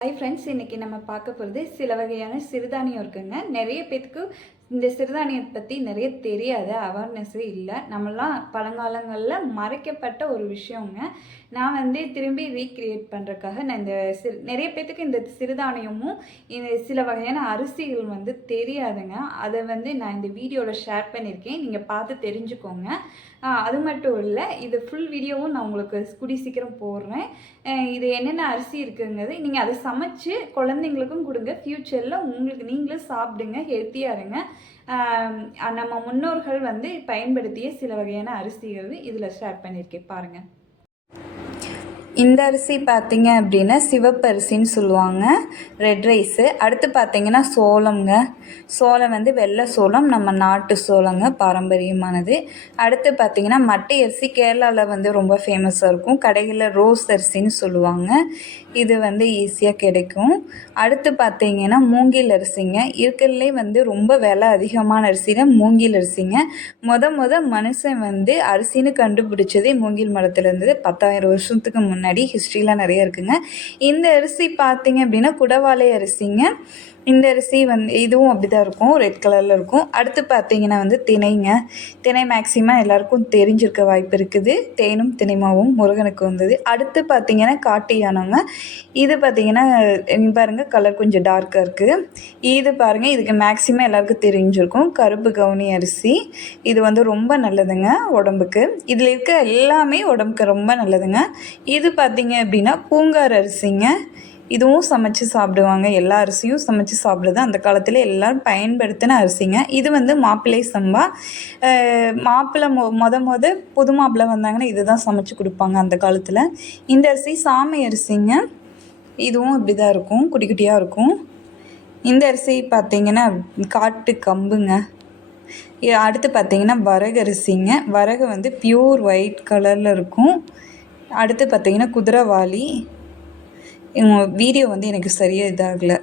Hi friends, இன்றைக்கி நம்ம பார்க்க போகிறது சில வகையான சிறுதானியம் இருக்குங்க. நிறைய பேத்துக்கு இந்த சிறுதானியத்தை பற்றி நிறைய தெரியாது, அவேர்னஸ்ஸே இல்லை. நம்மளாம் பழங்காலங்களில் மறைக்கப்பட்ட ஒரு விஷயங்க. நான் திரும்பி ரீக்ரியேட் பண்ணுறதுக்காக நான் இந்த நிறைய பேத்துக்கு இந்த சிறுதானியமும் இந்த சில வகையான அரிசிகள் தெரியாதுங்க. அதை நான் இந்த வீடியோவில் ஷேர் பண்ணியிருக்கேன், நீங்கள் பார்த்து தெரிஞ்சுக்கோங்க. அது மட்டும் இல்லை, இது ஃபுல் வீடியோவும் நான் உங்களுக்கு கூடி சீக்கிரம் போடுறேன். இது என்னென்ன அரிசி இருக்குங்கிறது நீங்கள் அதை சமைச்சு குழந்தைங்களுக்கும் கொடுங்க. ஃப்யூச்சரில் உங்களுக்கு நீங்களும் சாப்பிடுங்க, ஹெல்த்தியாக இருங்க. நம்ம முன்னோர்கள் பயன்படுத்திய சில வகையான அரிசிகள் இதில் ஷேர் பண்ணியிருக்கேன், பாருங்கள். இந்த அரிசி பார்த்திங்க அப்படின்னா சிவப்பு அரிசின்னு சொல்லுவாங்க, ரெட் ரைஸு. அடுத்து பார்த்திங்கன்னா சோளம்ங்க. சோளம் வெள்ளை சோளம், நம்ம நாட்டு சோளங்க, பாரம்பரியமானது. அடுத்து பார்த்திங்கன்னா மட்டை அரிசி, கேரளாவில் ரொம்ப ஃபேமஸாக இருக்கும். கடைகளில் ரோஸ் அரிசின்னு சொல்லுவாங்க, இது ஈஸியாக கிடைக்கும். அடுத்து பார்த்திங்கன்னா மூங்கில் அரிசிங்க. இருக்கிறதுலே ரொம்ப விலை அதிகமான அரிசினா மூங்கில் அரிசிங்க. முத மனுஷன் அரிசின்னு கண்டுபிடிச்சதே மூங்கில் மரத்தில் இருந்தது. 10,000 வருஷத்துக்கு முன்னாடி ஹிஸ்ட்ரிலாம் நிறைய இருக்குங்க. இந்த அரிசி பார்த்திங்க அப்படின்னா குடவாளை அரிசிங்க. இந்த அரிசி இதுவும் அப்படி தான் இருக்கும், ரெட் கலரில் இருக்கும். அடுத்து பார்த்திங்கன்னா திணைங்க. திணை மேக்ஸிமம் எல்லாருக்கும் தெரிஞ்சிருக்க வாய்ப்பு இருக்குது. தேனும் திணைமாவும் முருகனுக்கு வந்தது. அடுத்து பார்த்திங்கன்னா காட்டு யானங்க. இது பார்த்திங்கன்னா பாருங்கள், கலர் கொஞ்சம் டார்க்காக இருக்குது. இது பாருங்கள், இதுக்கு மேக்ஸிமம் எல்லாருக்கும் தெரிஞ்சிருக்கும், கருப்பு கவுனி அரிசி. இது ரொம்ப நல்லதுங்க உடம்புக்கு. இதில் இருக்க எல்லாமே உடம்புக்கு ரொம்ப நல்லதுங்க. இது பார்த்திங்க அப்படின்னா பூங்கார் அரிசிங்க. இதுவும் சமைச்சு சாப்பிடுவாங்க. எல்லா அரிசியும் சமைச்சு சாப்பிடுது. அந்த காலத்தில் எல்லோரும் பயன்படுத்தின அரிசிங்க. இது மாப்பிள்ளை சம்பா. மாப்பிள்ளை புது மாப்பிள்ளை வந்தாங்கன்னா இது தான் சமைச்சு கொடுப்பாங்க அந்த காலத்தில். இந்த அரிசி சாமை அரிசிங்க. இதுவும் இப்படி தான் இருக்கும், குட்டி குட்டியாக இருக்கும். இந்த அரிசி பார்த்திங்கன்னா காட்டு கம்புங்க. அடுத்து பார்த்திங்கன்னா வரகு அரிசிங்க. வரகு பியூர் ஒயிட் கலரில் இருக்கும். அடுத்து பார்த்திங்கன்னா குதிரைவாலி. வீடியோ எனக்கு சரியாக இதாகலை.